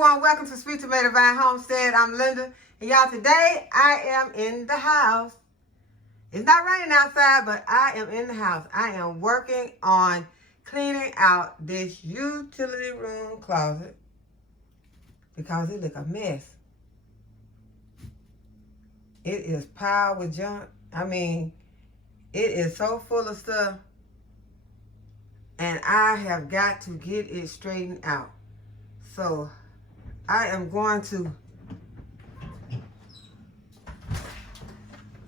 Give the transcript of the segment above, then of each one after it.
everyone, welcome to Sweet Tomato Vine Homestead. I'm Linda, and y'all, today I am in the house. It's not raining outside, but I am in the house. I am working on cleaning out this utility room closet because it look a mess. It is piled with junk. I mean, it is so full of stuff, and I have got to get it straightened out. So I am going to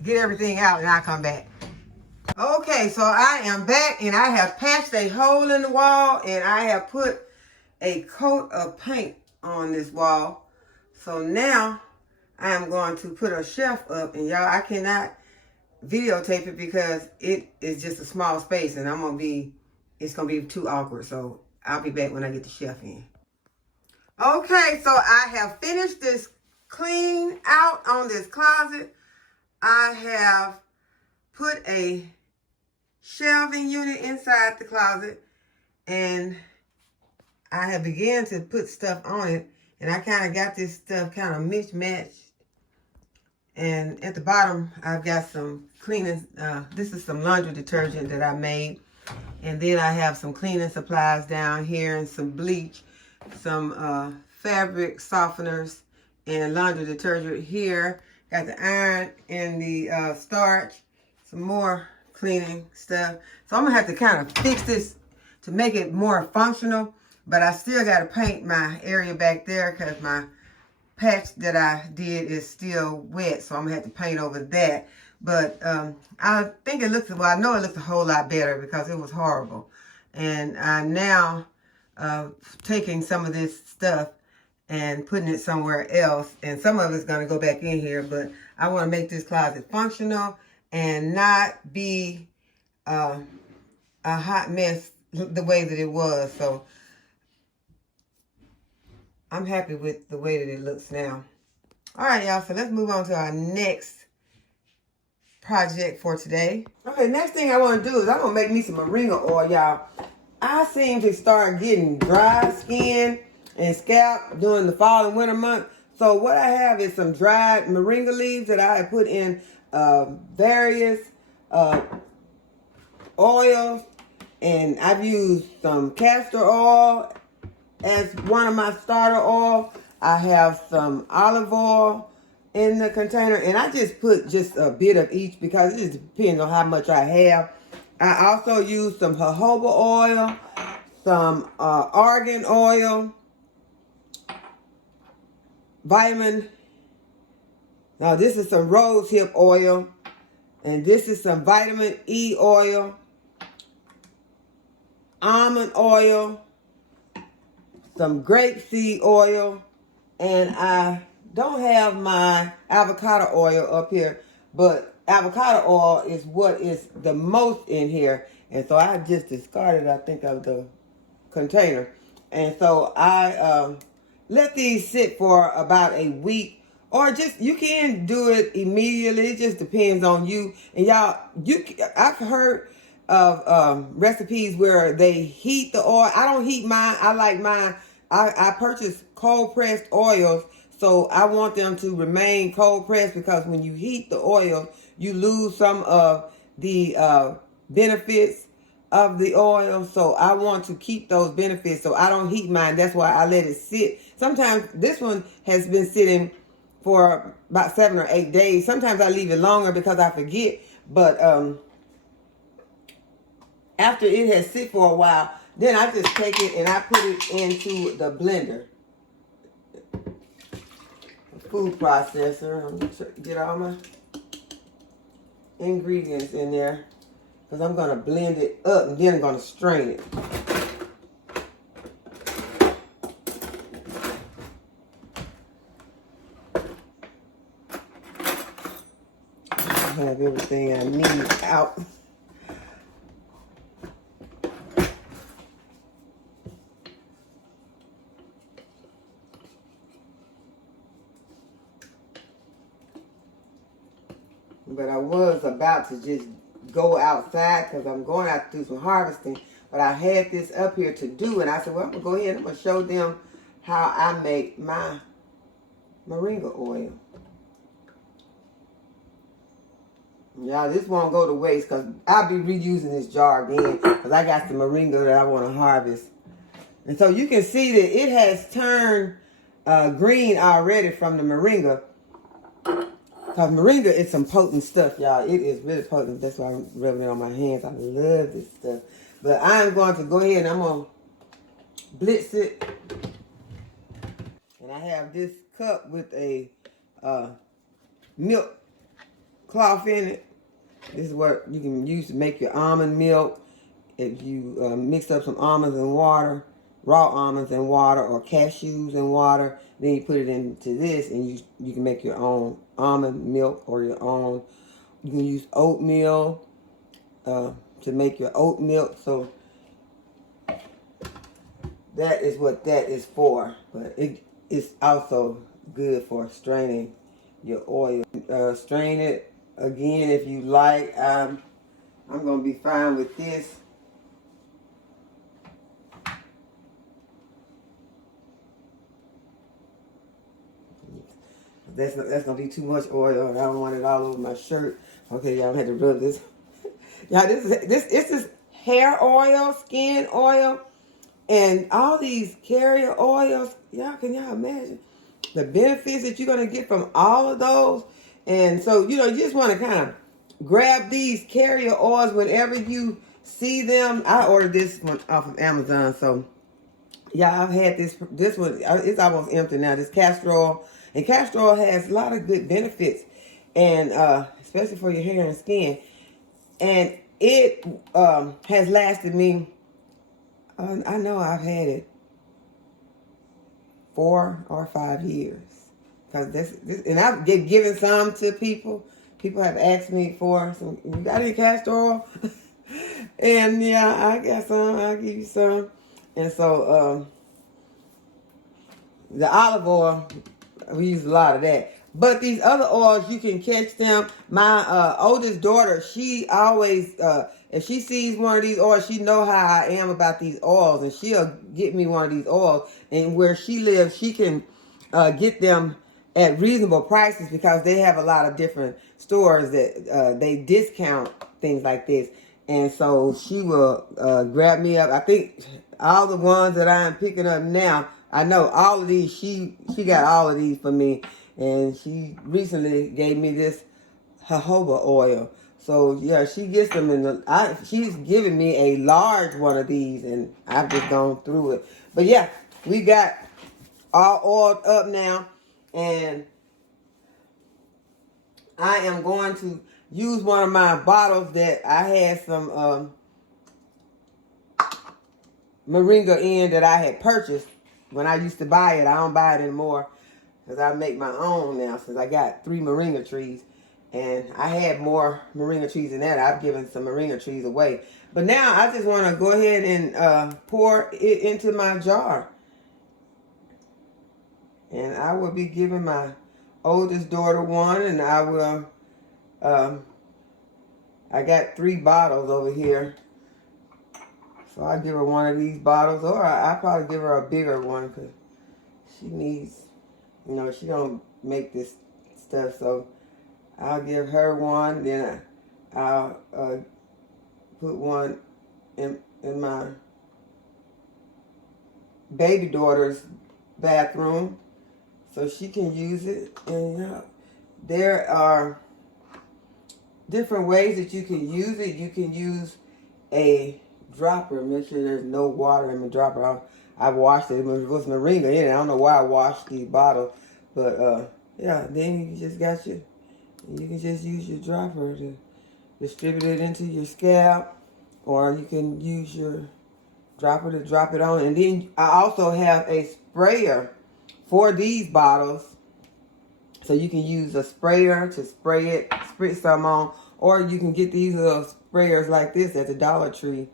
get everything out and I'll come back. Okay, so I am back and I have patched a hole in the wall and I have put a coat of paint on this wall. So now I am going to put a shelf up, and y'all, I cannot videotape it because it is just a small space and it's gonna be too awkward. So I'll be back when I get the shelf in. Okay, so I have finished this clean out on this closet. I have put a shelving unit inside the closet, and I have begun to put stuff on it, and I kind of got this stuff kind of mismatched. And at the bottom, I've got some cleaning. This is some laundry detergent that I made, and then I have some cleaning supplies down here and some bleach, some fabric softeners, and laundry detergent here. Got the iron and the starch, some more cleaning stuff. So I'm gonna have to kind of fix this to make it more functional, but I still gotta paint my area back there because my patch that I did is still wet, so I'm gonna have to paint over that. But I think it looks, well, I know it looks a whole lot better because it was horrible. And I'm now taking some of this stuff and putting it somewhere else, and some of it's going to go back in here, but I want to make this closet functional and not be a hot mess the way that it was. So I'm happy with the way that it looks now. All right, y'all, so let's move on to our next project for today. Okay, next thing I want to do is I'm going to make me some Moringa oil, y'all. I seem to start getting dry skin and scalp during the fall and winter month. So what I have is some dried Moringa leaves that I have put in various oils. And I've used some castor oil as one of my starter oil. I have some olive oil in the container. And I just put just a bit of each because it just depends on how much I have. I also use some jojoba oil, some argan oil, now this is some rose hip oil, and this is some vitamin E oil, almond oil, some grapeseed oil, and I don't have my avocado oil up here, but avocado oil is what is the most in here, and so I just discarded, I think, of the container. And so I let these sit for about a week, or just, you can do it immediately. It just depends on you. And y'all, I've heard of recipes where they heat the oil. I don't heat mine. I like mine. I purchase cold pressed oils, so I want them to remain cold pressed, because when you heat the oil, you lose some of the benefits of the oil. So I want to keep those benefits, so I don't heat mine. That's why I let it sit. Sometimes this one has been sitting for about 7 or 8 days. Sometimes I leave it longer because I forget, but after it has sit for a while, then I just take it and I put it into the blender, the food processor. I'm going to get all my ingredients in there, because I'm going to blend it up and then I'm going to strain it. I have everything I need out. But I was about to just go outside because I'm going out to do some harvesting. But I had this up here to do, and I said, well, I'm going to go ahead and I'm going to show them how I make my moringa oil. Y'all, this won't go to waste because I'll be reusing this jar again because I got some moringa that I want to harvest. And so you can see that it has turned green already from the moringa. Because moringa is some potent stuff, y'all. It is really potent. That's why I'm rubbing it on my hands. I love this stuff. But I'm going to go ahead and I'm going to blitz it. And I have this cup with a milk cloth in it. This is what you can use to make your almond milk. If you mix up some almonds and water, raw almonds and water, or cashews and water, then you put it into this and you can make your own almond milk or your own. You can use oatmeal to make your oat milk. So that is what that is for. But it's also good for straining your oil. Strain it again if you like. I'm going to be fine with this. That's going to be too much oil. I don't want it all over my shirt. Okay, y'all, I had to rub this. Y'all, this is hair oil, skin oil, and all these carrier oils. Can y'all imagine the benefits that you're going to get from all of those? And so, you just want to kind of grab these carrier oils whenever you see them. I ordered this one off of Amazon. So, yeah, I've had this one. It's almost empty now. This castor oil. And castor oil has a lot of good benefits. And especially for your hair and skin. And it has lasted me, I know I've had it 4 or 5 years. Because this, and I've given some to people. People have asked me for some. You got any castor oil? And yeah, I got some. I'll give you some. And so the olive oil, we use a lot of that. But these other oils, you can catch them. My oldest daughter, she always, if she sees one of these oils, she know how I am about these oils, and she'll get me one of these oils. And where she lives, she can get them at reasonable prices because they have a lot of different stores that they discount things like this. And so she will grab me up. I think all the ones that I'm picking up now, I know all of these, she got all of these for me. And she recently gave me this jojoba oil. So yeah, she gets them in she's giving me a large one of these, and I've just gone through it. But yeah, we got all oiled up now, and I am going to use one of my bottles that I had some moringa in that I had purchased when I used to buy it. I don't buy it anymore because I make my own now since I got 3 moringa trees. And I had more moringa trees than that. I've given some moringa trees away. But now I just want to go ahead and pour it into my jar. And I will be giving my oldest daughter one, and I will, I got 3 bottles over here. So I'll give her one of these bottles, or I'll probably give her a bigger one because she needs, she don't make this stuff. So I'll give her one, then I'll put one in my baby daughter's bathroom so she can use it. And there are different ways that you can use it. You can use a dropper. Make sure there's no water in the dropper. I washed it. It was moringa in it. I don't know why I washed these bottles. But yeah, then you just got you can just use your dropper to distribute it into your scalp. Or you can use your dropper to drop it on. And then I also have a sprayer for these bottles. So you can use a sprayer to spray some on. Or you can get these little sprayers like this at the Dollar Tree.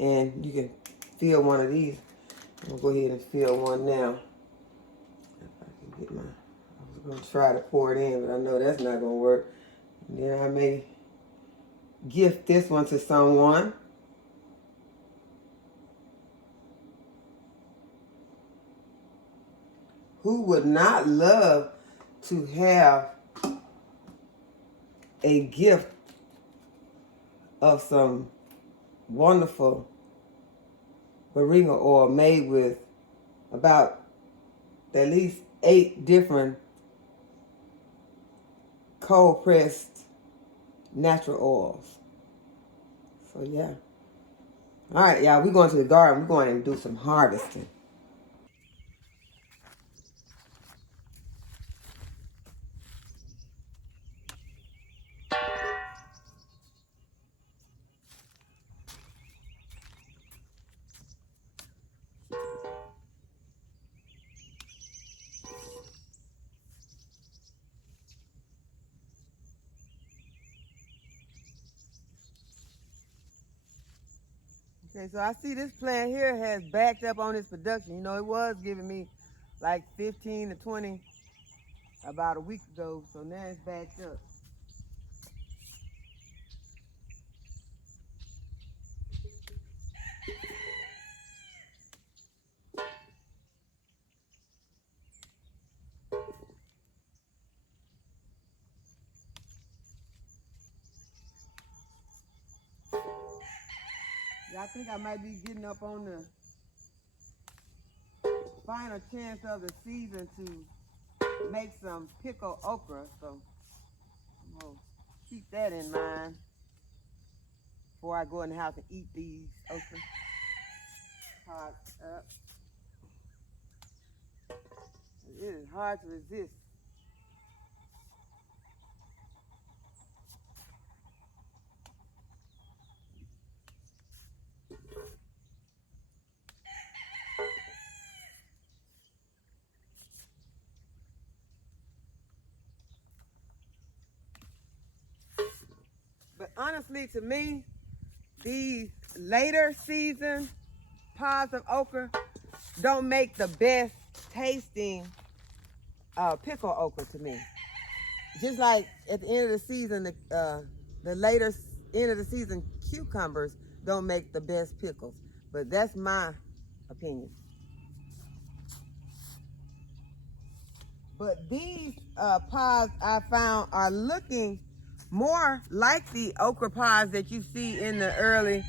And you can fill one of these. I'm going to go ahead and fill one now. If I can get I was going to try to pour it in, but I know that's not going to work. And then I may gift this one to someone. Who would not love to have a gift of some wonderful Moringa oil made with about at least 8 different cold pressed natural oils. So yeah. All right, y'all, we're going to the garden. We're going to do some harvesting. Okay, so I see this plant here has backed up on its production. You know, it was giving me like 15 to 20 about a week ago, so now it's backed up. Yeah, I think I might be getting up on the final chance of the season to make some pickled okra, so I'm gonna keep that in mind before I go in the house and eat these okra pods up. It is hard to resist. But honestly, to me, these later season pods of okra don't make the best tasting pickle okra to me. Just like at the end of the season, the later end of the season cucumbers don't make the best pickles. But that's my opinion. But these pods I found are looking more like the okra pods that you see in the early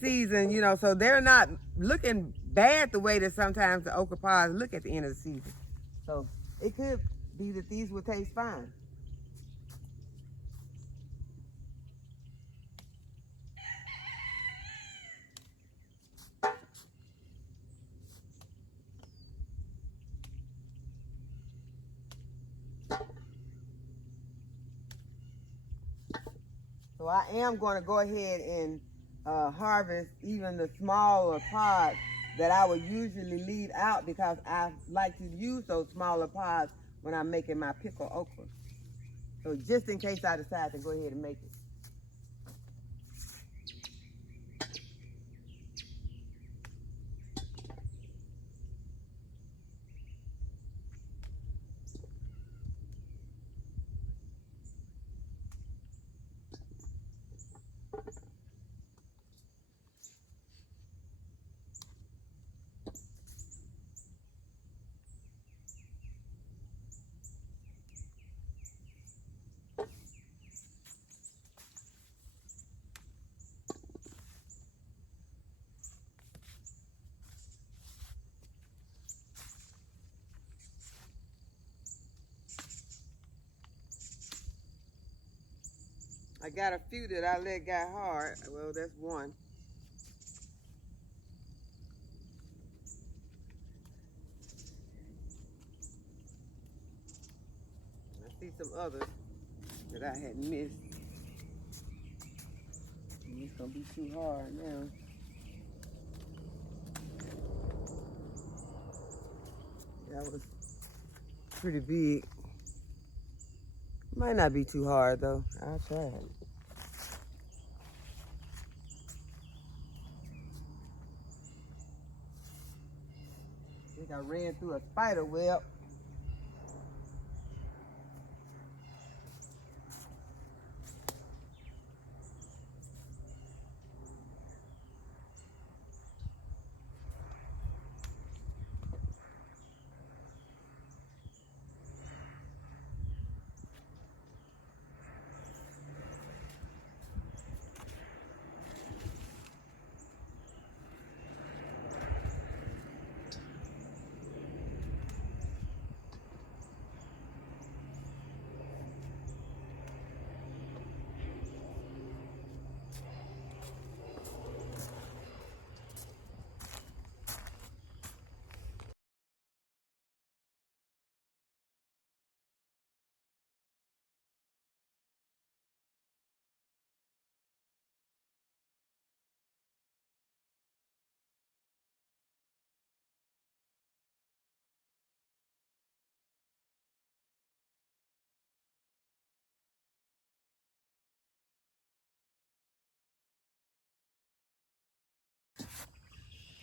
season, you know, so they're not looking bad the way that sometimes the okra pods look at the end of the season. So it could be that these will taste fine. So I am going to go ahead and harvest even the smaller pods that I would usually leave out because I like to use those smaller pods when I'm making my pickled okra. So just in case I decide to go ahead and make it. I got a few that I let got hard. Well, that's one. I see some others that I had missed. It's gonna be too hard now. That was pretty big. Might not be too hard though. I'll try it. I think I ran through a spider web.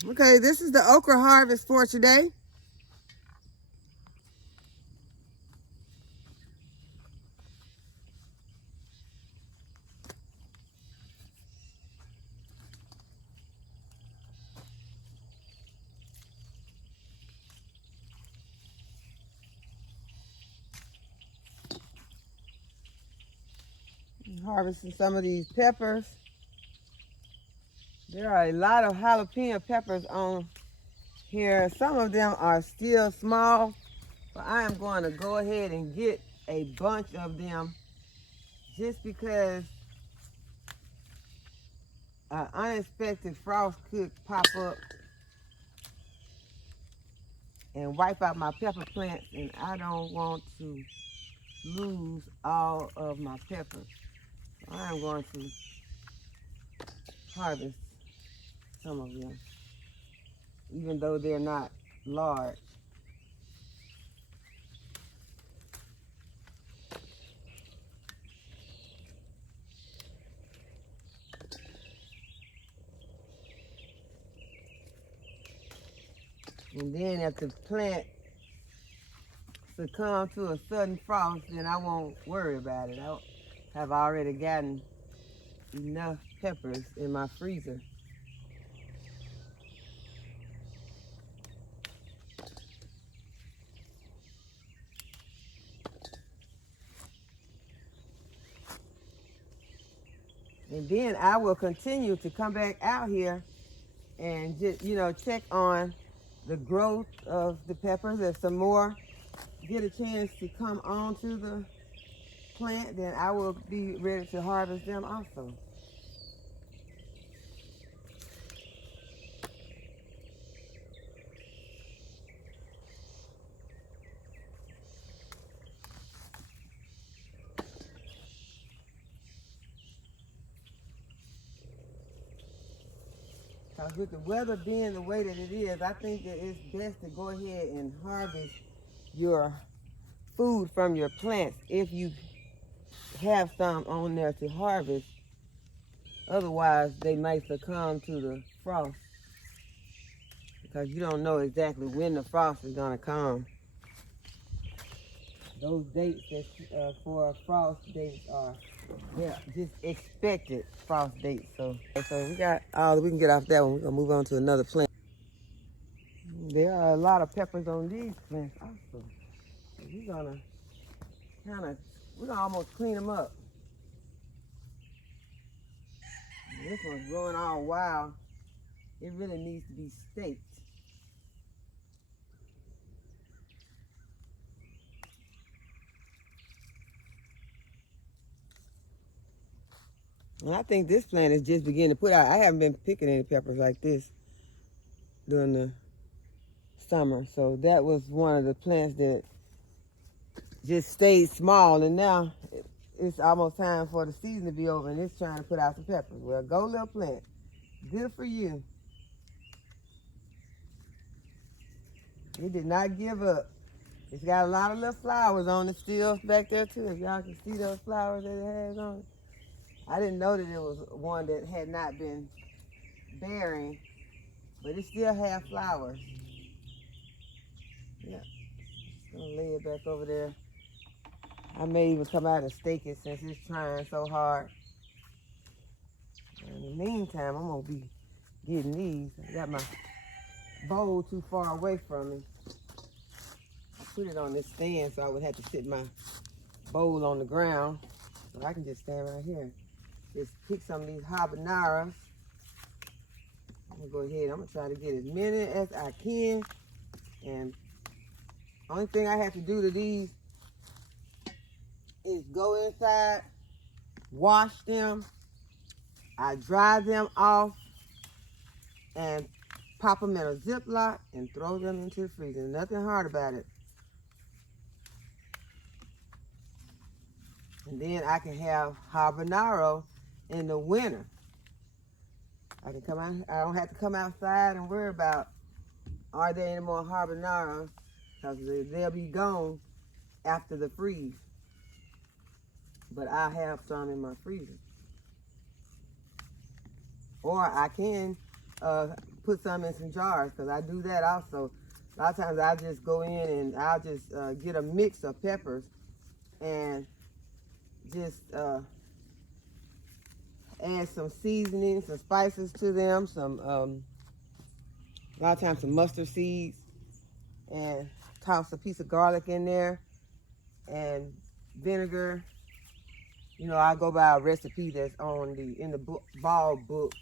Okay, this is the okra harvest for today. Harvesting some of these peppers. There are a lot of jalapeno peppers on here. Some of them are still small, but I am going to go ahead and get a bunch of them just because an unexpected frost could pop up and wipe out my pepper plants, and I don't want to lose all of my peppers. So I am going to harvest some of them, even though they're not large. And then if the plant succumb to a sudden frost, then I won't worry about it. I have already gotten enough peppers in my freezer. And then I will continue to come back out here and just, check on the growth of the peppers. If some more get a chance to come onto the plant, then I will be ready to harvest them also. Because with the weather being the way that it is, I think that it's best to go ahead and harvest your food from your plants if you have some on there to harvest. Otherwise, they might succumb to the frost because you don't know exactly when the frost is going to come. Those dates that for frost dates are just expected frost dates. So we got all that we can get off that one. We're going to move on to another plant. There are a lot of peppers on these plants also. So we're gonna almost clean them up. This one's growing all wild. It really needs to be staked. And I think this plant is just beginning to put out. I haven't been picking any peppers like this during the summer. So that was one of the plants that just stayed small, and now it's almost time for the season to be over, and it's trying to put out some peppers. Well, go little plant. Good for you. It did not give up. It's got a lot of little flowers on it still back there too. If y'all can see those flowers that it has on it. I didn't know that it was one that had not been bearing, but it still has flowers. Yeah, just gonna lay it back over there. I may even come out and stake it since it's trying so hard. In the meantime, I'm gonna be getting these. I got my bowl too far away from me. I put it on this stand so I would have to sit my bowl on the ground. So I can just stand right here. Just pick some of these habaneros. I'm gonna go ahead. I'm gonna try to get as many as I can. And only thing I have to do to these is go inside, wash them, I dry them off, and pop them in a Ziploc and throw them into the freezer. Nothing hard about it. And then I can have habanero in the winter. I don't have to come outside and worry about are there any more habaneros, because they'll be gone after the freeze. But I have some in my freezer. Or I can put some in some jars, because I do that also. A lot of times I'll just go in and I'll just get a mix of peppers and just add some seasoning, some spices to them, some a lot of times some mustard seeds, and toss a piece of garlic in there and vinegar. You know, I go by a recipe that's on in the ball book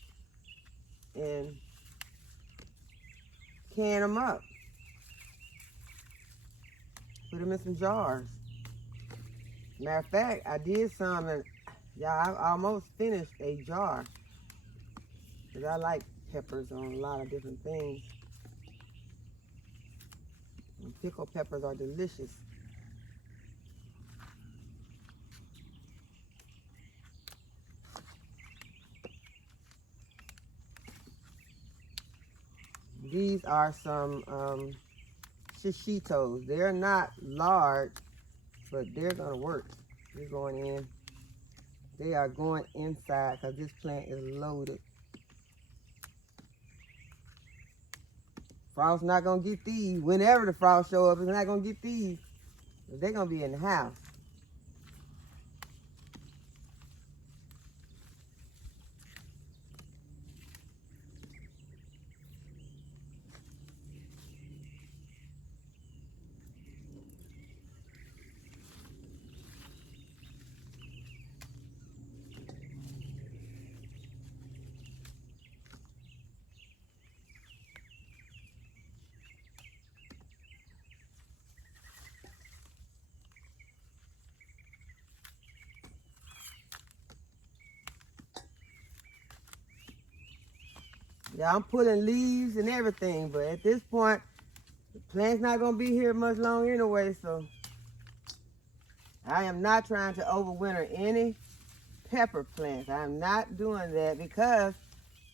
and can them up. Put them in some jars. Matter of fact, I did some, and I almost finished a jar, because I like peppers on a lot of different things. And pickled peppers are delicious. These are some shishitos. They're not large, but they're gonna work. They're going in. They are going inside, because this plant is loaded. Frost's not gonna get these. Whenever the frost show up, it's not gonna get these. They're gonna be in the house. Yeah, I'm pulling leaves and everything, but at this point, the plant's not gonna be here much longer anyway, so I am not trying to overwinter any pepper plants. I'm not doing that, because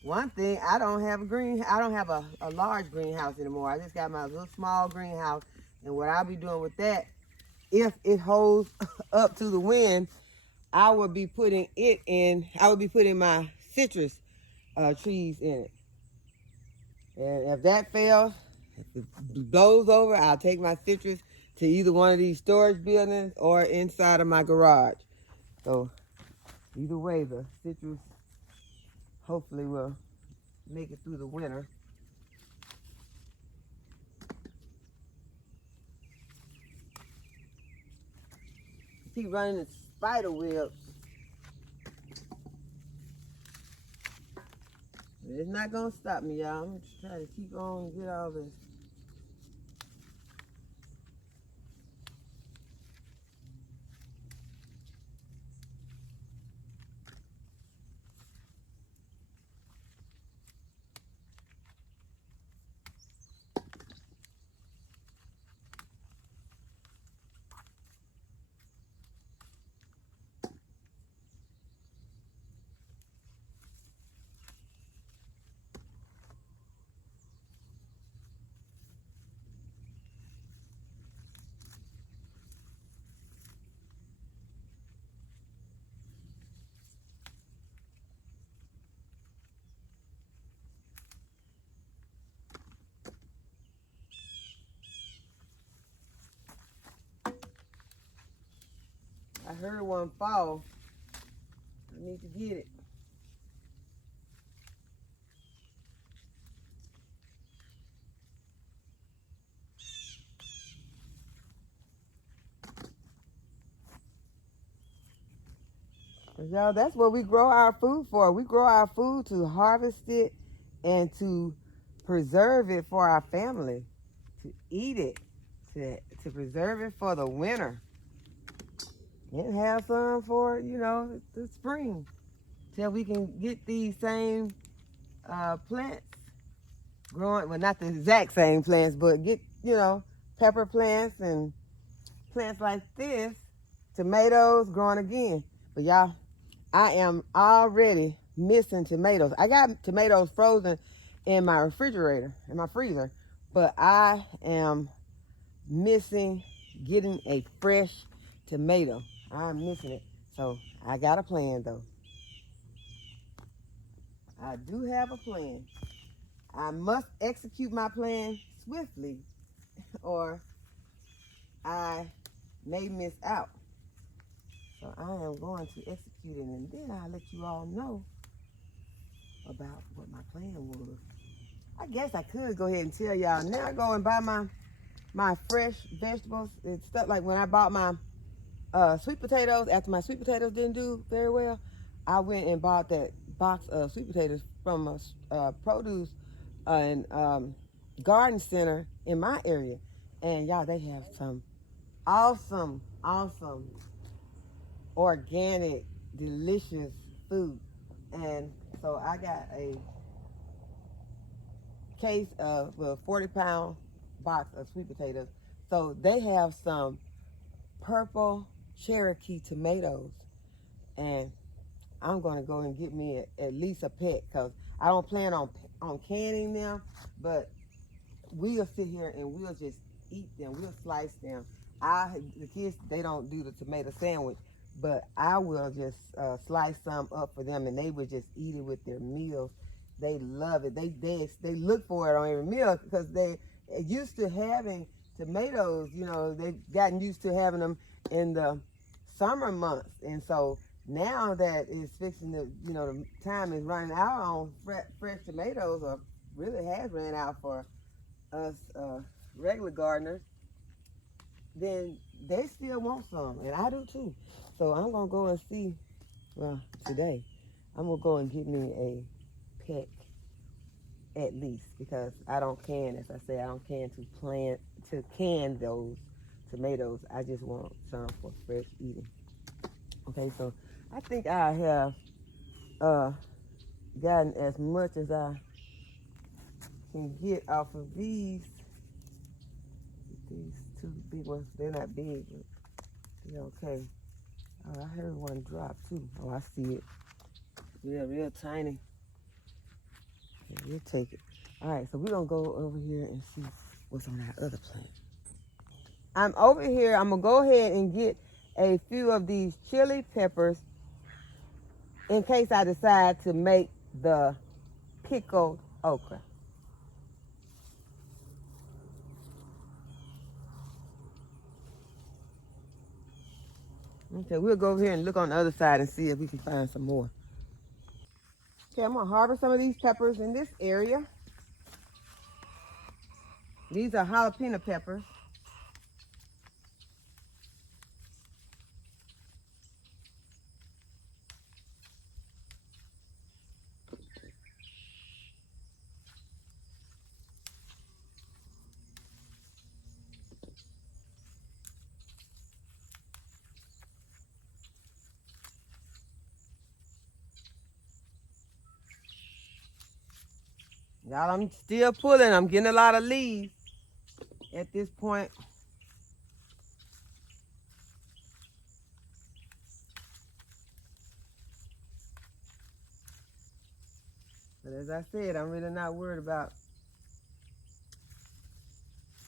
one thing, I don't have a large greenhouse anymore. I just got my little small greenhouse, and what I'll be doing with that, if it holds up to the wind, I would be putting my citrus trees in it. And if that fails, if it blows over, I'll take my citrus to either one of these storage buildings or inside of my garage. So either way, the citrus hopefully will make it through the winter. Keep running the spider webs. It's not gonna stop me, y'all. I'm gonna try to keep on and get all this. I heard one fall. I need to get it. Y'all, that's what we grow our food for. We grow our food to harvest it and to preserve it for our family, to eat it, to preserve it for the winter, and have some for, the spring, till we can get these same plants growing. Well, not the exact same plants, but get, pepper plants and plants like this, tomatoes growing again. But y'all, I am already missing tomatoes. I got tomatoes frozen in my refrigerator, in my freezer, but I am missing getting a fresh tomato. I'm missing it. So I got a plan, though. I do have a plan. I must execute my plan swiftly or I may miss out. So I am going to execute it, and then I'll let you all know about what my plan was. I guess I could go ahead and tell y'all now. Go and buy my fresh vegetables and stuff. Like when I bought my sweet potatoes, after my sweet potatoes didn't do very well, I went and bought that box of sweet potatoes from a produce and garden center in my area. And y'all, they have some awesome organic, delicious food. And so I got a case of a 40-pound box of sweet potatoes. So they have some purple Cherokee tomatoes, and I'm going to go and get me at least a peck, because I don't plan on canning them, but we'll sit here and we'll just eat them. We'll slice them. The kids, they don't do the tomato sandwich, but I will just slice some up for them, and they would just eat it with their meals. They love it. They look for it on every meal, because they used to having tomatoes. You know, they've gotten used to having them in the summer months, and so now that it's fixing to, you know, the time is running out on fresh tomatoes, or really has ran out for us regular gardeners, then they still want some, and I do too. So I'm gonna go and see. Well, today I'm gonna go and get me a peck at least, because I don't can, as I say, I don't can to can those tomatoes. I just want some for fresh eating. Okay, so I think I have gotten as much as I can get off of these two big ones. They're not big, but they're okay. Oh, I heard one drop too. Oh, I see it. Yeah, real tiny. Okay, we'll take it. All right, so we're gonna go over here and see what's on our other plant. I'm over here. I'm gonna go ahead and get a few of these chili peppers in case I decide to make the pickled okra. Okay, we'll go over here and look on the other side and see if we can find some more. Okay, I'm gonna harvest some of these peppers in this area. These are jalapeno peppers. Y'all, I'm still pulling. I'm getting a lot of leaves at this point. But as I said, I'm really not worried about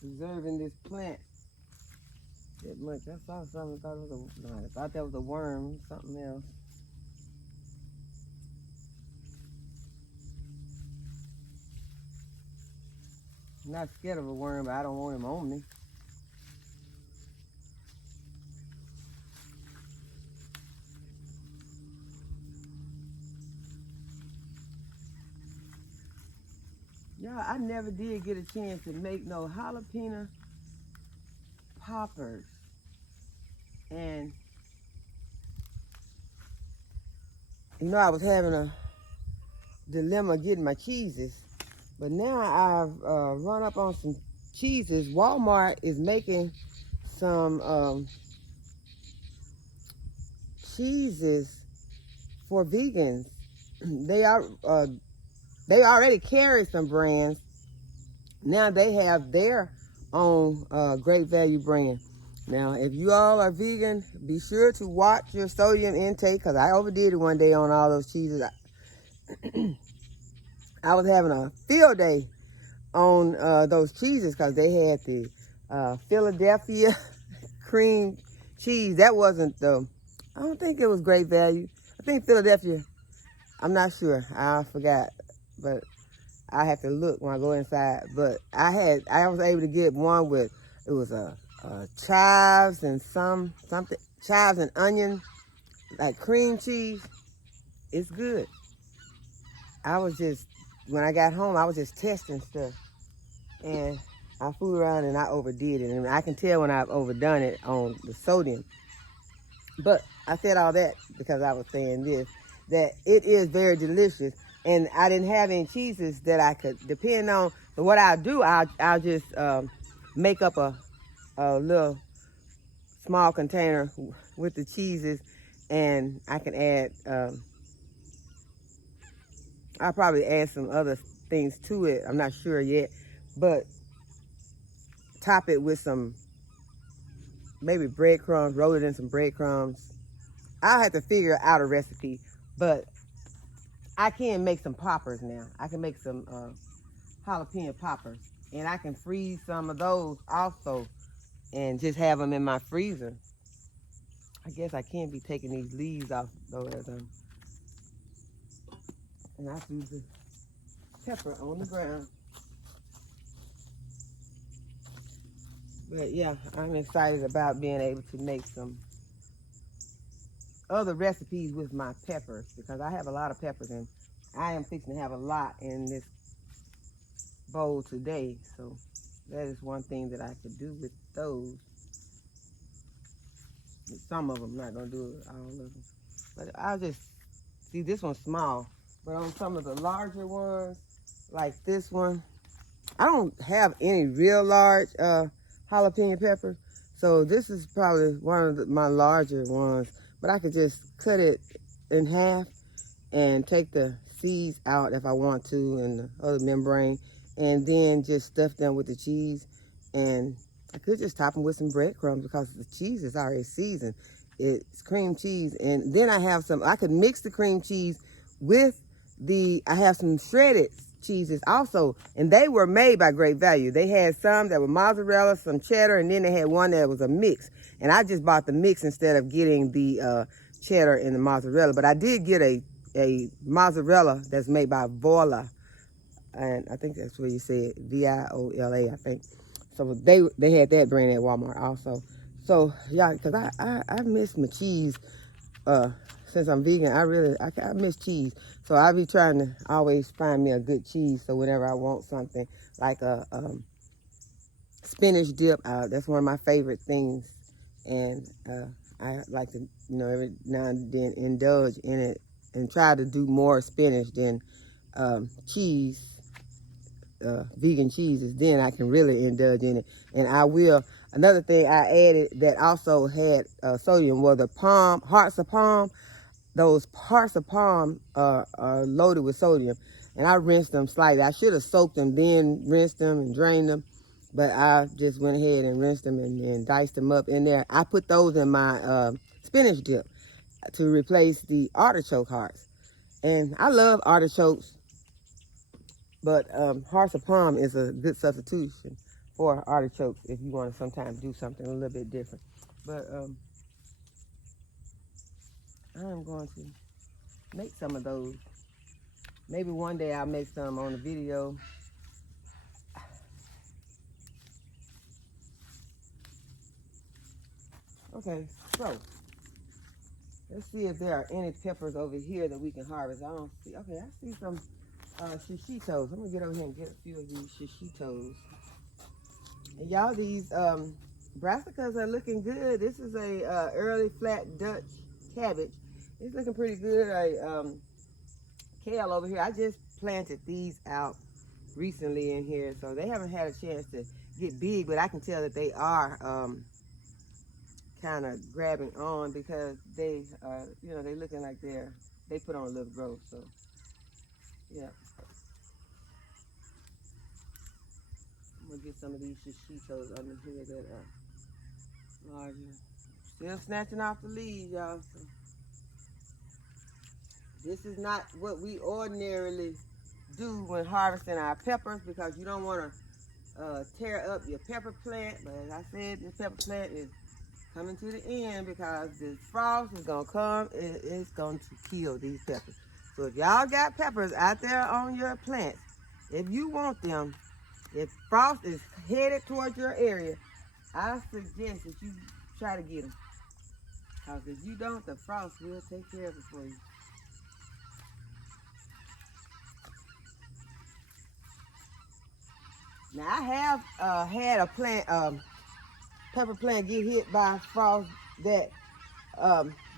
preserving this plant that much. I saw something, I thought that was a worm, something else. I'm not scared of a worm, but I don't want him on me. Y'all, I never did get a chance to make no jalapeno poppers. And, you know, I was having a dilemma getting my cheeses. But now I've run up on some cheeses. Walmart is making some cheeses for vegans. They already carry some brands. Now they have their own Great Value brand. Now, if you all are vegan, be sure to watch your sodium intake, because I overdid it one day on all those cheeses. I was having a field day on those cheeses, because they had the Philadelphia cream cheese. That wasn't I don't think it was Great Value. I think Philadelphia, I'm not sure. I forgot. But I have to look when I go inside. But I was able to get one with, it was chives and chives and onion, like cream cheese. It's good. When I got home, I was just testing stuff. And I fooled around and I overdid it. And I can tell when I've overdone it on the sodium. But I said all that because I was saying this, that it is very delicious. And I didn't have any cheeses that I could depend on. So what I'll do, I'll just make up a little small container with the cheeses, and I can add, I'll probably add some other things to it. I'm not sure yet, but top it with some, maybe breadcrumbs, roll it in some breadcrumbs. I'll have to figure out a recipe, but I can make some poppers now. I can make some jalapeno poppers, and I can freeze some of those also and just have them in my freezer. I guess I can't be taking these leaves off though, and I threw the pepper on the ground. But yeah, I'm excited about being able to make some other recipes with my peppers, because I have a lot of peppers and I am fixing to have a lot in this bowl today. So that is one thing that I could do with those. With some of them, I'm not gonna do it all of them. But I'll just, see, this one's small, but on some of the larger ones, like this one, I don't have any real large jalapeno peppers. So this is probably one of my larger ones, but I could just cut it in half and take the seeds out if I want to, and the other membrane, and then just stuff them with the cheese. And I could just top them with some breadcrumbs because the cheese is already seasoned. It's cream cheese. And then I could mix the cream cheese with I have some shredded cheeses also, and they were made by Great Value. They had some that were mozzarella, some cheddar, and then they had one that was a mix. And I just bought the mix instead of getting the cheddar and the mozzarella. But I did get a mozzarella that's made by Voila, and I think that's what you said, Viola, I think. So they had that brand at Walmart also. So yeah, because I miss my cheese. Since I'm vegan, I miss cheese. So I be trying to always find me a good cheese. So whenever I want something like a spinach dip, that's one of my favorite things. And I like to, every now and then indulge in it and try to do more spinach than cheese, vegan cheeses. Then I can really indulge in it. And I will. Another thing I added that also had sodium were the hearts of palm. Those hearts of palm are loaded with sodium, and I rinsed them slightly. I should have soaked them, then rinsed them and drained them, but I just went ahead and rinsed them and diced them up in there. I put those in my spinach dip to replace the artichoke hearts. And I love artichokes, but hearts of palm is a good substitution for artichokes if you want to sometimes do something a little bit different. But I'm going to make some of those. Maybe one day I'll make some on the video. Okay, so let's see if there are any peppers over here that we can harvest. I don't see. Okay, I see some shishitos. I'm gonna get over here and get a few of these shishitos. And y'all, these brassicas are looking good. This is a early flat Dutch cabbage. It's looking pretty good. Kale over here, I just planted these out recently in here, so they haven't had a chance to get big, but I can tell that they are kind of grabbing on because they they looking like they put on a little growth. So yeah, I'm gonna get some of these shishitos under here that are larger. Still snatching off the leaves, y'all. So this is not what we ordinarily do when harvesting our peppers, because you don't want to tear up your pepper plant. But as I said, this pepper plant is coming to the end because the frost is going to come. It's going to kill these peppers. So if y'all got peppers out there on your plants, if you want them, if frost is headed towards your area, I suggest that you try to get them. Because if you don't, the frost will take care of it for you. Now I have had a plant, pepper plant get hit by frost that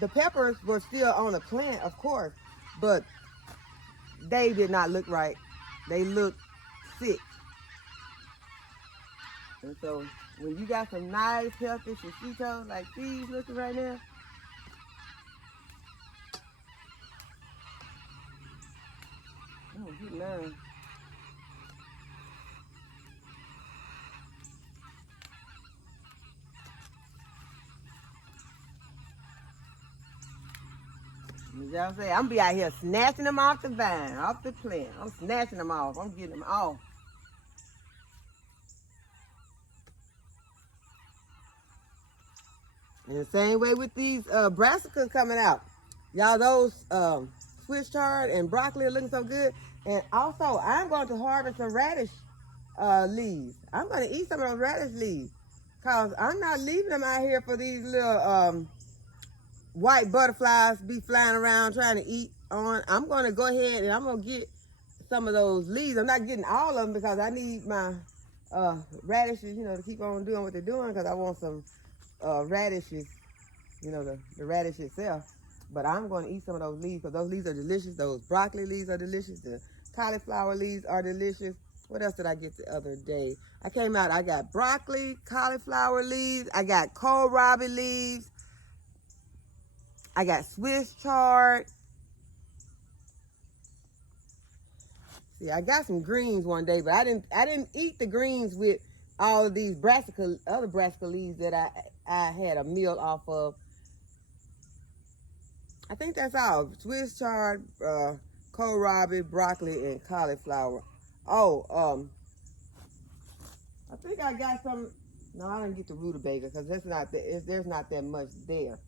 the peppers were still on the plant, of course, but they did not look right. They looked sick. And so when you got some nice, healthy shishito like these looking right now, oh, good man. Y'all say, I'm gonna be out here snatching them off the vine, off the plant. I'm snatching them off. I'm getting them off. And the same way with these brassicas coming out. Y'all, those Swiss chard and broccoli are looking so good. And also, I'm going to harvest some radish leaves. I'm going to eat some of those radish leaves. Because I'm not leaving them out here for these little white butterflies be flying around trying to eat on. I'm going to go ahead and I'm going to get some of those leaves. I'm not getting all of them because I need my radishes, you know, to keep on doing what they're doing because I want some radishes, you know, the radish itself. But I'm going to eat some of those leaves because those leaves are delicious. Those broccoli leaves are delicious. The cauliflower leaves are delicious. What else did I get the other day? I came out, I got broccoli, cauliflower leaves. I got kohlrabi leaves. I got Swiss chard. See, I got some greens one day, but I didn't eat the greens with all of these other brassica leaves that I had a meal off of. I think that's all. Swiss chard, kohlrabi, broccoli, and cauliflower. Oh, I think I got some. No, I didn't get the rutabaga because there's not that much there.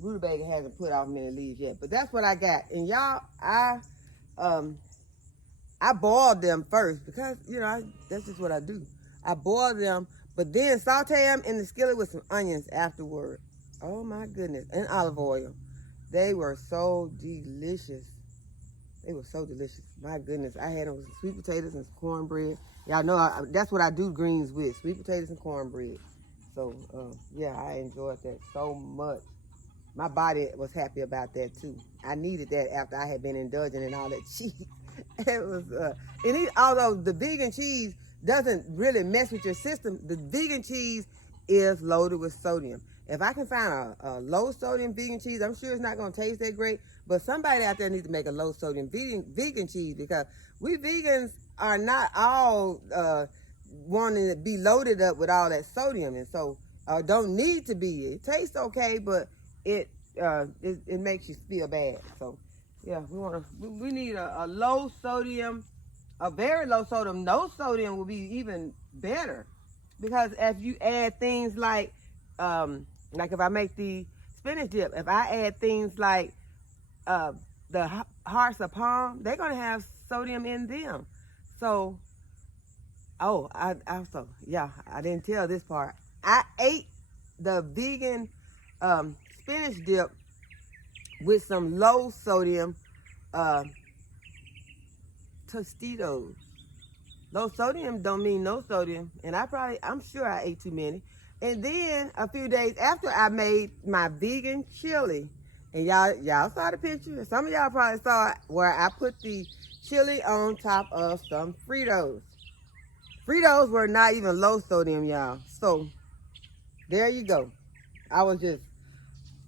Rutabaga hasn't put off many leaves yet, but that's what I got. And y'all, I boiled them first because, you know, that's just what I do. I boiled them, but then saute them in the skillet with some onions afterward. Oh my goodness, and olive oil. They were so delicious. They were so delicious. My goodness, I had them with some sweet potatoes and some cornbread. Y'all know that's what I do greens with, sweet potatoes and cornbread. So yeah, I enjoyed that so much. My body was happy about that too. I needed that after I had been indulging in all that cheese. It was, although the vegan cheese doesn't really mess with your system, the vegan cheese is loaded with sodium. If I can find a low sodium vegan cheese, I'm sure it's not going to taste that great, but somebody out there needs to make a low sodium vegan cheese because we vegans are not all wanting to be loaded up with all that sodium, and so don't need to be. It tastes okay, but it makes you feel bad. So yeah, we need a low sodium, a very low sodium. No sodium will be even better because if you add things like if I make the spinach dip, if I add things like the hearts of palm, they're gonna have sodium in them. So I didn't tell this part. I ate the vegan spinach dip with some low sodium Tostitos. Low sodium don't mean no sodium, and I'm sure I ate too many. And then a few days after, I made my vegan chili, and y'all saw the picture. Some of y'all probably saw it where I put the chili on top of some Fritos. Fritos were not even low sodium, y'all. So there you go. I was just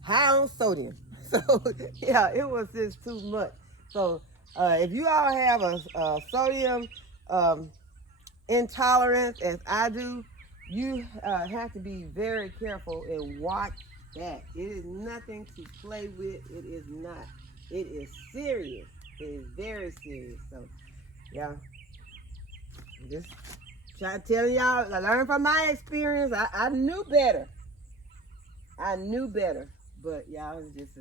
high on sodium. So yeah, it was just too much. So if you all have a sodium intolerance, as I do, you have to be very careful and watch that. It is nothing to play with. It is not. It is serious. It is very serious. So yeah, just try telling y'all. I learned from my experience. I knew better. I knew better. But y'all, it was just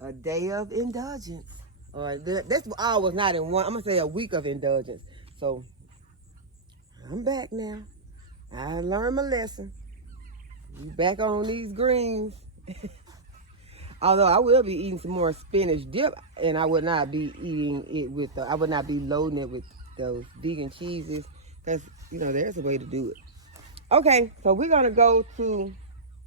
a day of indulgence. Or this all was not in one. I'm gonna say a week of indulgence. So I'm back now. I learned my lesson. We back on these greens. Although I will be eating some more spinach dip, and I would not be eating it with, I would not be loading it with those vegan cheeses, because, you know, there's a way to do it. Okay, so we're going to go to,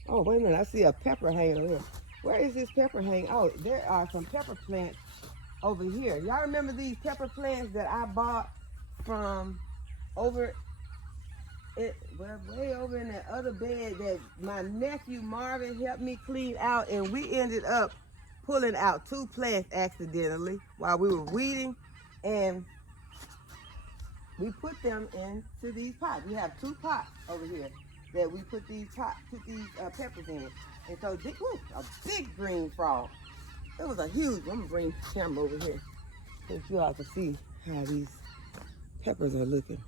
oh, wait a minute, I see a pepper hanging over here. Where is this pepper hanging? Oh, there are some pepper plants over here. Y'all remember these pepper plants that I bought from over well, way over in that other bed that my nephew Marvin helped me clean out, and we ended up pulling out 2 plants accidentally while we were weeding, and we put them into these pots. We have 2 pots over here that we put these peppers in. And so this was a big green frog. It was a huge, I'm gonna bring the camera over here so you all can see how these peppers are looking.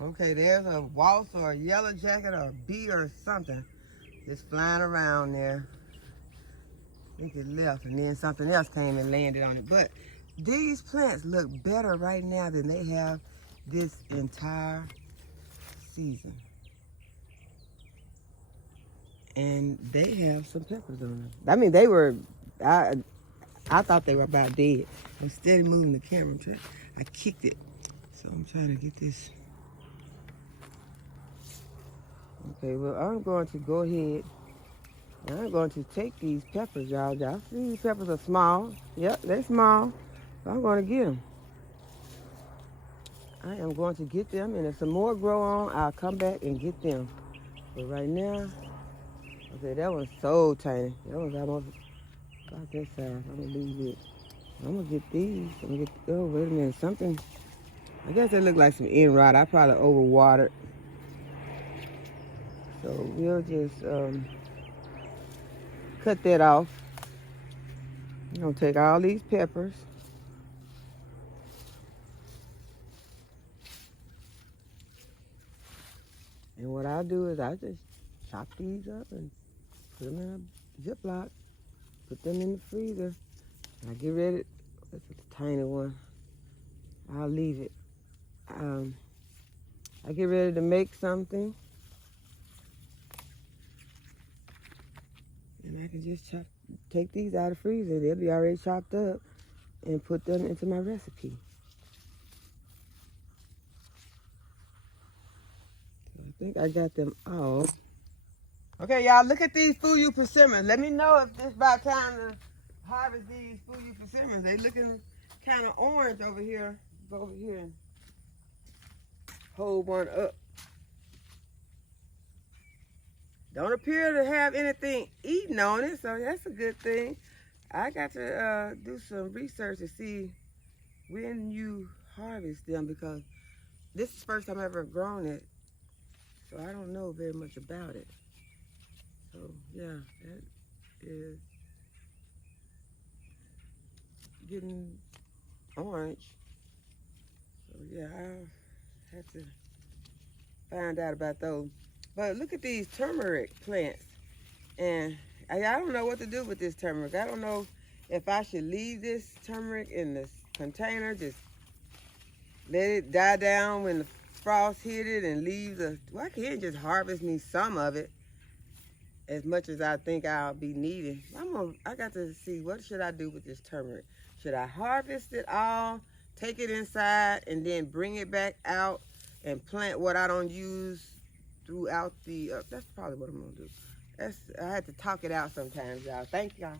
Okay, there's a waltz or a yellow jacket or a bee or something just flying around there. I think it left and then something else came and landed on it. But these plants look better right now than they have this entire season. And they have some peppers on them. I mean, they were, I thought they were about dead. I'm steady moving the camera. I kicked it. So I'm trying to get this. Okay, well, I'm going to go ahead. I'm going to take these peppers, y'all. Y'all see these peppers are small. Yep, they're small. So I'm going to get them. I am going to get them, and if some more grow on, I'll come back and get them. But right now, okay, that one's so tiny. That was almost about that size. I'm going to leave it. I'm going to get these. I'm going to get, oh, wait a minute. Something, I guess it looked like some end rot. I probably overwatered. So we'll just cut that off. I'm going to take all these peppers. And what I'll do is I just chop these up and put them in a Ziploc, put them in the freezer. I get ready, this is a tiny one. I'll leave it. I get ready to make something. And I can just take these out of the freezer. They'll be already chopped up and put them into my recipe. So I think I got them all. Okay, y'all, look at these Fuyu persimmons. Let me know if it's about time to harvest these Fuyu persimmons. They looking kind of orange over here. Go over here and hold one up. Don't appear to have anything eaten on it, so that's a good thing. I got to do some research to see when you harvest them, because this is the first time I've ever grown it, so I don't know very much about it. So yeah, that is getting orange. So yeah, I'll have to find out about those. But look at these turmeric plants. And I don't know what to do with this turmeric. I don't know if I should leave this turmeric in this container, just let it die down when the frost hit it and leave the, well, I can't just harvest me some of it as much as I think I'll be needing. I got to see, what should I do with this turmeric? Should I harvest it all, take it inside, and then bring it back out and plant what I don't use throughout the, that's probably what I'm gonna do. I had to talk it out sometimes, y'all. Thank y'all.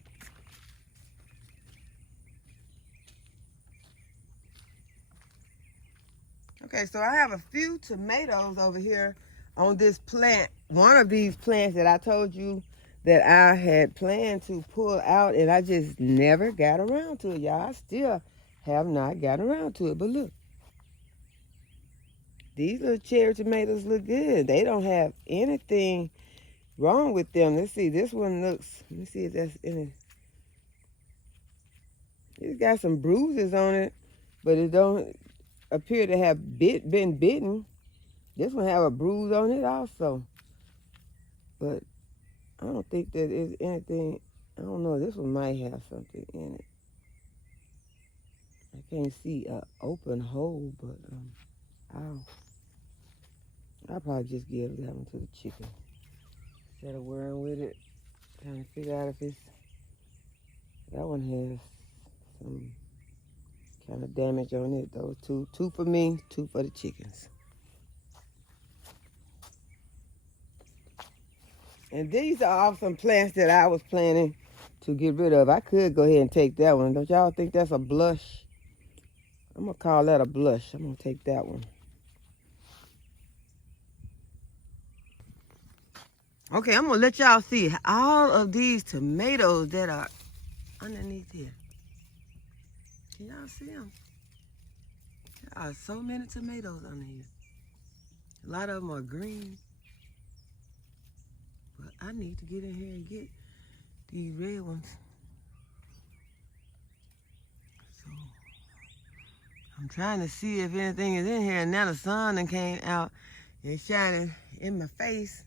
Okay, so I have a few tomatoes over here on this plant. One of these plants that I told you that I had planned to pull out, and I just never got around to it, y'all. I still have not got around to it, but look. These little cherry tomatoes look good. They don't have anything wrong with them. Let's see, this one looks, let me see if that's in it. It's got some bruises on it, but it don't appear to have been bitten. This one have a bruise on it also. But I don't think that is anything, I don't know, this one might have something in it. I can't see an open hole, but I'll probably just give that one to the chicken. Instead of worrying with it, trying to figure out if it's, that one has some kind of damage on it. Those two for me, 2 for the chickens. And these are some plants that I was planning to get rid of. I could go ahead and take that one. Don't y'all think that's a blush? I'm going to call that a blush. I'm going to take that one. Okay, I'm going to let y'all see all of these tomatoes that are underneath here. Can y'all see them? There are so many tomatoes under here. A lot of them are green. But I need to get in here and get these red ones. So I'm trying to see if anything is in here. And now the sun done came out and shining in my face.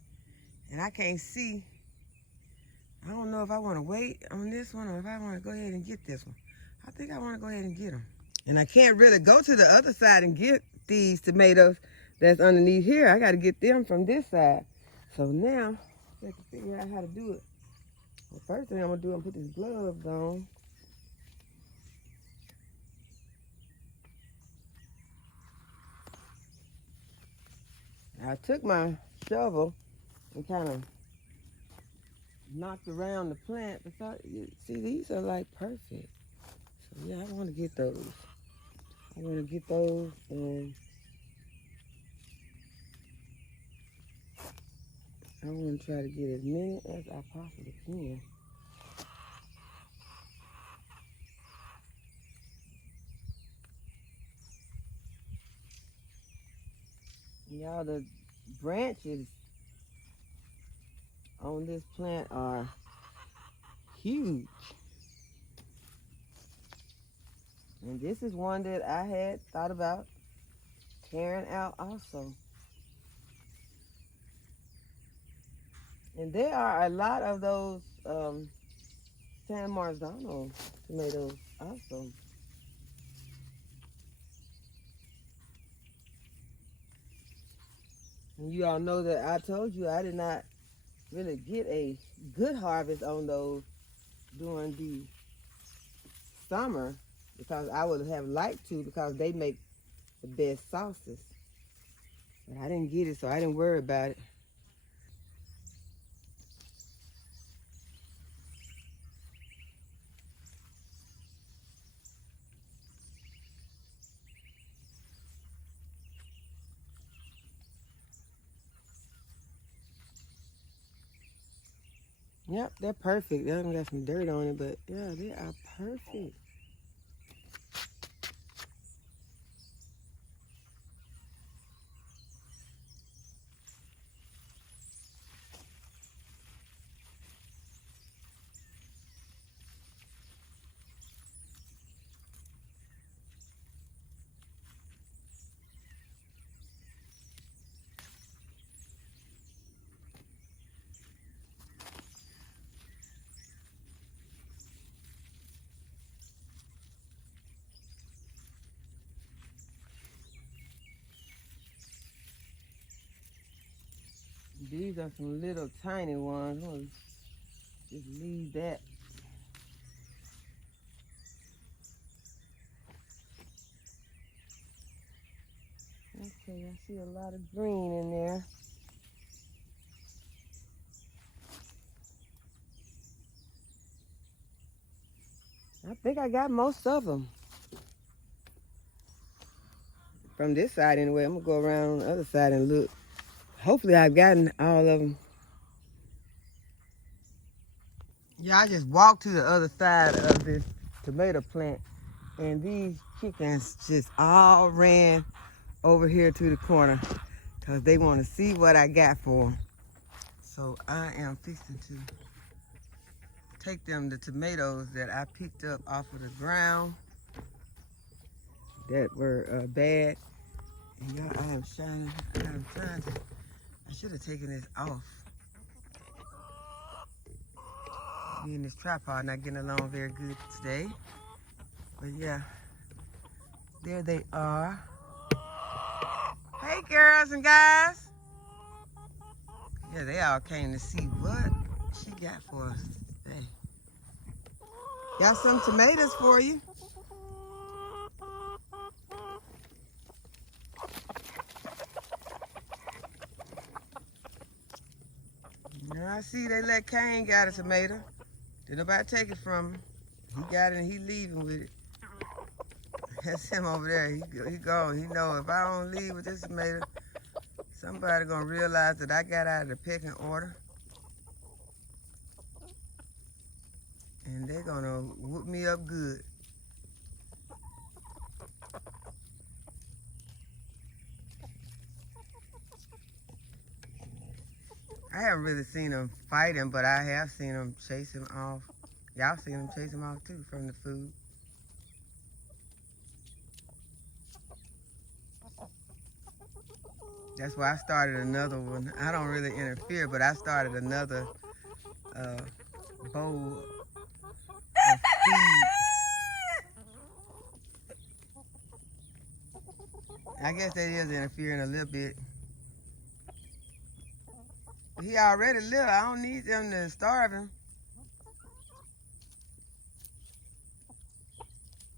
And I can't see. I don't know if I want to wait on this one or if I want to go ahead and get this one. I think I want to go ahead and get them. And I can't really go to the other side and get these tomatoes that's underneath here. I got to get them from this side. So now I have to figure out how to do it. The first thing I'm going to do is put these gloves on. I took my shovel and kind of knocked around the plant. See, these are like perfect. So yeah, I want to get those. I want to get those, and I want to try to get as many as I possibly can. Y'all, the branches on this plant are huge. And this is one that I had thought about tearing out also. And there are a lot of those San Marzano tomatoes also. And you all know that I told you I did not really get a good harvest on those during the summer, because I would have liked to, because they make the best sauces. But I didn't get it, so I didn't worry about it. Yep, they're perfect. They haven't got some dirt on it, but yeah, they are perfect. These are some little tiny ones. I'm gonna just leave that. Okay, I see a lot of green in there. I think I got most of them. From this side anyway. I'm gonna go around on the other side and look. Hopefully I've gotten all of them. Yeah, I just walked to the other side of this tomato plant, and these chickens just all ran over here to the corner because they want to see what I got for them. So I am fixing to take them the tomatoes that I picked up off of the ground that were bad. And y'all, I am shining. I am trying to, I should have taken this off. Me and this tripod not getting along very good today. But yeah, There they are. Hey, girls and guys. Yeah, they all came to see what she got for us today. Got some tomatoes for you. Now I see they let Cain got a tomato. Did nobody take it from him? He got it and he leaving with it. That's him over there. He gone. He know if I don't leave with this tomato, somebody gonna realize that I got out of the pecking order. And they're gonna whoop me up good. I haven't really seen them fighting, but I have seen them chase him off. Y'all seen them chase him off too from the food. That's why I started another one. I don't really interfere, but I started another bowl of feed. I guess that is interfering a little bit. He already little. I don't need them to starve him.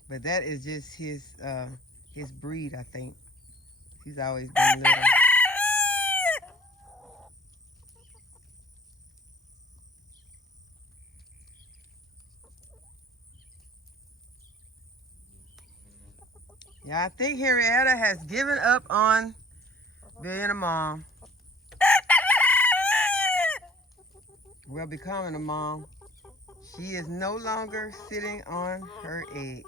But that is just his breed, I think. He's always been little. Yeah, I think Henrietta has given up on being a mom. Well, becoming a mom. She is no longer sitting on her egg.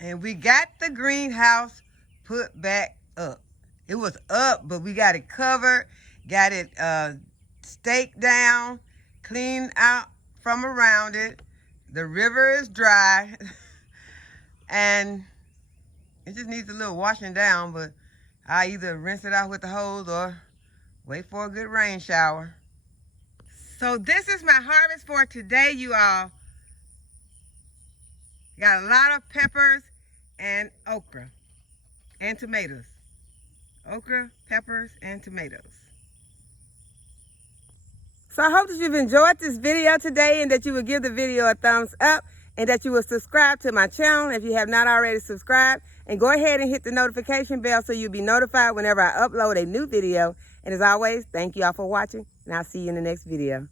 And we got the greenhouse put back up. It was up, but we got it covered, got it staked down, cleaned out from around it. The river is dry, and it just needs a little washing down, but I either rinse it out with the hose or wait for a good rain shower. So this is my harvest for today, you all. Got a lot of peppers and okra and tomatoes. Okra, peppers, and tomatoes. So I hope that you've enjoyed this video today and that you will give the video a thumbs up and that you will subscribe to my channel if you have not already subscribed. And go ahead and hit the notification bell so you'll be notified whenever I upload a new video. And as always, thank you all for watching, and I'll see you in the next video.